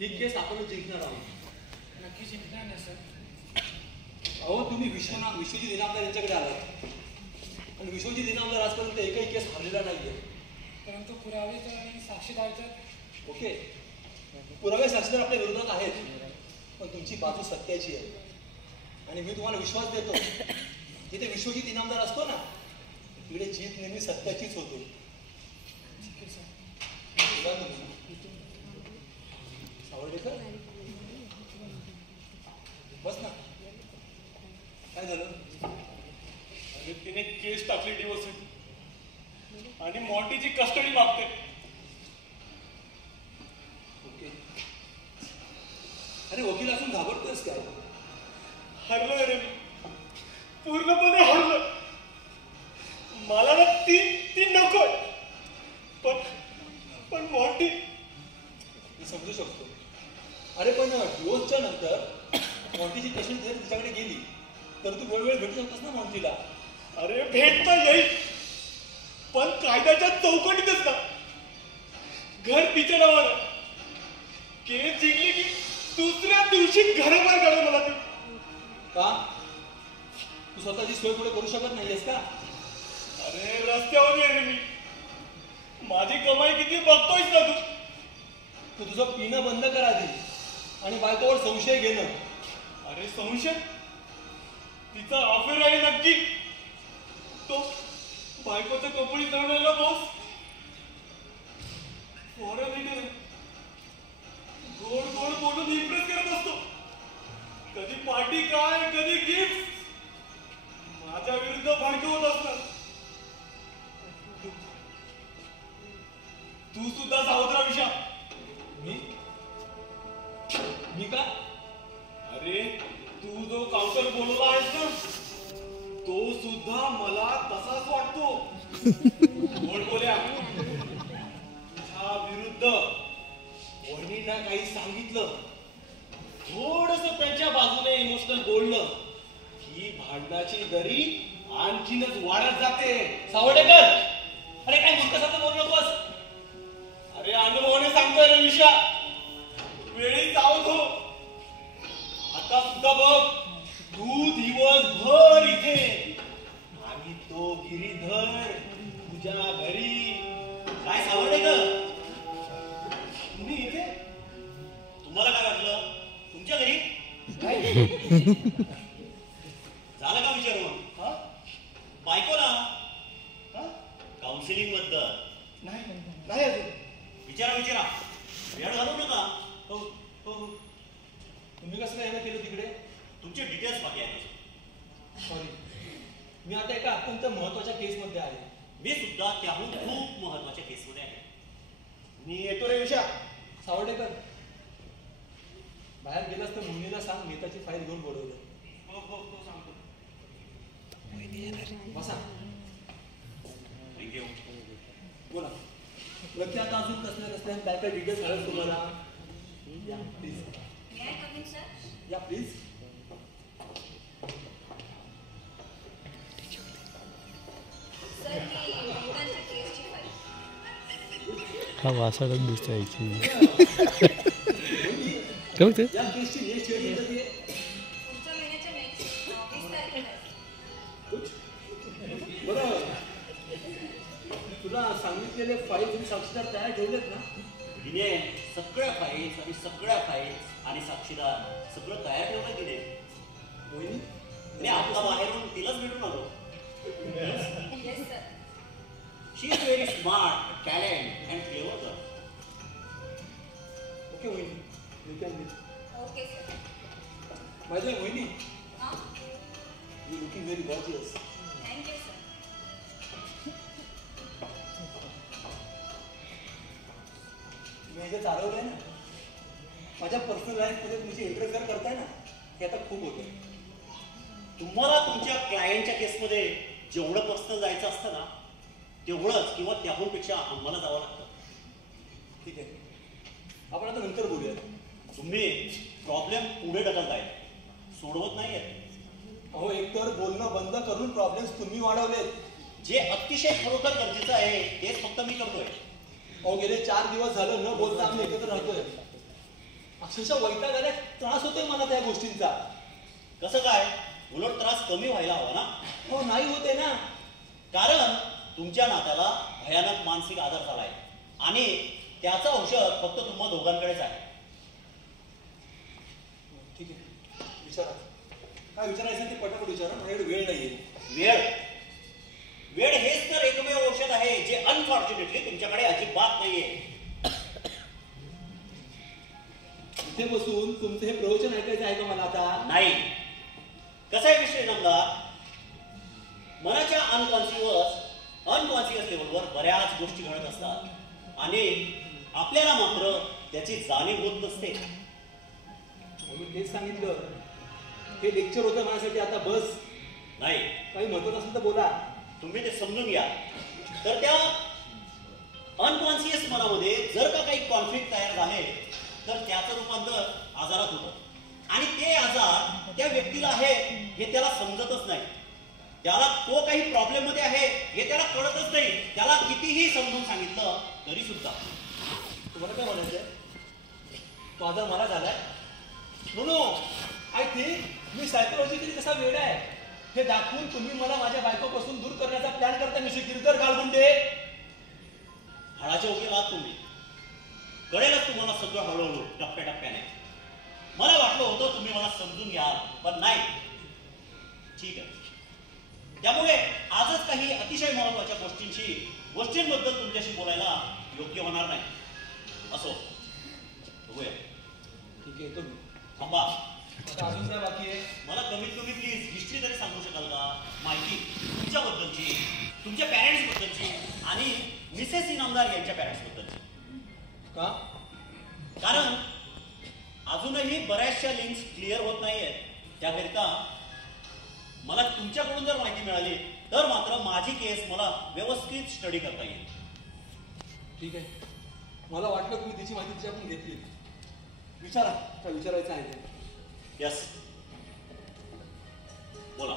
ही केस आपण जिंकणार आहोत. नक्की जिंकणार ना सर. अहो तुम्ही विश्वजित इनामदार यांच्याकडे आलात आणि विश्वजित इनामदार आजपर्यंत एकही केस हरलेला नाहीये. परंतु पुरावे तर आणि साक्षीदार तर. ओके, पुरावे साक्षीदार आपल्या विरोधात आहेत, पण तुमची बाजू सत्याची आहे आणि मी तुम्हाला विश्वास देतो, जिथे विश्वजित इनामदार असतो ना तिकडे जीत नेहमी सत्याचीच होते. सावर्डेकर बस ना. काय झालं? आणि तिने केस टाकली डिवोर्स आणि मॉन्टीची कस्टडी मागते. ओके. अरे वकील असून घाबरतोयस काय? हरलोय रे मी, पूर्णपणे हरलोय. मला ना ती नकोय, पण मॉन्टी. मी समजू शकतो. अरे पण डिवोर्सच्या नंतर मॉन्टीची पेशंट जर तिच्याकडे गेली तर तू वेळोवेळी भेटू शकतोस ना मॉन्टीला. अरे भेटता येईल, पण कायद्याच्या चौकटीतच ना. घर तिच्या नावानं. केस जिंकली की दुसऱ्या दिवशी घराबाहेर काढा मला ती. का? तू स्वतःची सोय पुढे करू शकत नाहीयेस का? अरे रस्त्यावर ये रे मी. माझी कमाई किती बघतोयस ना तू. तू तुझं पिणं बंद कर आधी आणि बायकोवर संशय घेणं. अरे संशय? तिचा अफेअर आहे नक्की. तो बायकोचं कंपनी चालवलेला बॉस फॉरेन लीडर. गोड गोड बोलून इम्प्रेस करत असतो. कधी पार्टी काय, कधी गिफ्ट. माझ्या विरुद्ध भडकवत असतात. तू सुद्धा सावधरा विषा. मी का? अरे तू जो काउंटर बोलवला आहेस ना, तो सुद्धा मला तसाच वाटतो. कोण बोल्या? तुझ्या विरुद्ध वहिनींना काही सांगितलं, थोडस त्यांच्या बाजूने इमोशनल बोललं की भांडणाची दरी आणखीनच वाढत जाते. सावर्डेकर, अरे काय मूर्खसारखं बोलू नकोस. अरे अनुभवाने सांगतोय रे विषा. वेळी सावध हो. आता सुद्धा बघ, तू दिवसभर इथे आणि तो गिरीधर तुझ्या घरी. काय सावर्डेकर, तुम्ही इथे? तुम्हाला काय वाटलं? तुमच्या घरी झालं का विचारून? बायकोला काउन्सिलिंग बद्दल नाही अजून. विचारा वेळ घालवू नका. हो हो हो. तुम्ही कसं काय केलं तिकडे? तुमचे डिटेल्स बाकी आहेत. सॉरी, मी आता एका अत्यंत महत्वाच्या केसमध्ये आहे. मी सुद्धा त्याहून खूप महत्वाच्या केसमध्ये आहे. मी येतो रे विषा. सावर्डेकर, बाहेर गेलास तर मुलीला सांग नेताची फाईल घेऊन बोलवलं. हो सांगतो. बसा. थँक्यू. बोला. लक्ष आता अजून कसल्या काय काय डिटेल्स हवे तुम्हाला? या प्लीज. या प्लीज. हा वासाडच दिसतोय काय होते? या केसची नेक्स्ट डेट कधी आहे? बरं, तुला सांगितलेले फाईल तुम्ही साक्षीदार तयार ठेवलेत ना? तिने सगळ्या फाईल्स आणि साक्षीदार सगळं तयार ठेवलं तिने. मोहिनी, मी आता बाहेरून तिलाच भेटून आलो. She is very smart, talent and clever girl. Okay Mohini, you can leave. Okay sir. माझ्या मोहिनी, हां, you looking very gorgeous. Thank you sir. मी हे जे चालवलंय ना, माझ्या पर्सनल लाईफमध्ये तुमची इंटरफेअर करताय ना, हे आता खूप होतं. तुम्हाला तुमच्या क्लायंटच्या केसमध्ये जेवढं पर्सनल जायचं असतं ना, तेवढंच किंवा त्याहूनपेक्षा आम्हाला जावं लागतं. ठीक आहे, आपण आता नंतर बोलूया. तुम्ही प्रॉब्लेम पुढे ढकलताय, सोडवत नाहीये. अहो, एकतर बोलणं बंद करून प्रॉब्लेम्स तुम्ही वाढवलेत. जे अतिशय खरोखर गरजेचं आहे तेच फक्त मी करतोय. अहो, गेले 4 दिवस झालं न बोलता आम्ही एकत्र राहतोय. अक्षरशः वैताग आलाय, त्रास होतोय मला त्या गोष्टींचा. कसं काय? उलट त्रास कमी व्हायला हवा ना. हो नाही होते ना. कारण तुमच्या नात्याला भयानक मानसिक आधार झालाय आणि त्याचं औषध फक्त तुम्हा दोघांकडेच आहे. ठीक आहे, विचारा. काय विचारायचं ते पटापट विचारा, माझ्याकडे वेळ नाहीये. वेळ हेच तर एकमेव औषध आहे जे अनफॉर्च्युनेटली तुमच्याकडे अजिबात नाहीये. इथे बसून तुमचं हे प्रवचन ऐकायचं आहे का मला आता? नाही. कसा आहे विषय नमदार? मनाच्या अनकॉन्शियस लेवलवर बऱ्याच गोष्टी घडत असतात आणि आपल्याला मात्र त्याची जाणीव होत नसते. मी तेच सांगितलं, हे लेक्चर होतं माझ्यासाठी. आता बस. नाही, काही महत्वाचं असेल तर बोला. तुम्ही ते समजून घ्या. तर त्या अनकॉन्शियस मनामध्ये जर का काही कॉन्फ्लिक्ट तयार झाले तर त्याचं रूपांतर आजारात होतं आणि ते आजार त्या व्यक्तीला आहे हे त्याला समजतच नाही. त्याला तो काही प्रॉब्लेम मध्ये आहे हे त्याला कळतच नाही. त्याला कितीही समजून सांगितलं तरी सुद्धा. तुम्हाला काय म्हणायचंय? तो आजार मला झालाय? नो, आय थिंक मी सायकोलॉजिकली कसा वेडा आहे हे दाखवून तुम्ही मला माझ्या बायकोपासून दूर करण्याचा प्लॅन करता. मिस्टर गिरधर गाळगुंडे, हाडाच्या उभे आहात तुम्ही. कळेलच तुम्हाला सगळं हळूहळू टप्प्याटप्प्याने. मला वाटलं होतं तुम्ही मला समजून घ्या, पण नाही. ठीक आहे. त्यामुळे आजच काही अतिशय महत्वाच्या गोष्टींबद्दल तुमच्याशी बोलायला योग्य होणार नाही. असो, बघूया. ठीक आहे, येतो मी. थांबा. आता अजून काय बाकी आहे? मला कमीत कमी प्लीज हिस्ट्री तरी सांगू शकाल का? माहिती तुमच्याबद्दलची, तुमच्या पॅरेंट्स बद्दलची आणि मिसेस इनामदार यांच्या पॅरेंट्स बद्दलची. का? कारण अजूनही बऱ्याचशा लिंक्स क्लिअर होत नाहीयेत. त्याकरिता मला तुमच्याकडून जर माहिती मिळाली तर मात्र माझी केस मला व्यवस्थित स्टडी करता येईल. ठीक आहे. मला वाटलं तुम्ही तिची माहिती तिच्याकडून घेतली. विचारा, काय विचारायचं आहे ते. यस, बोला.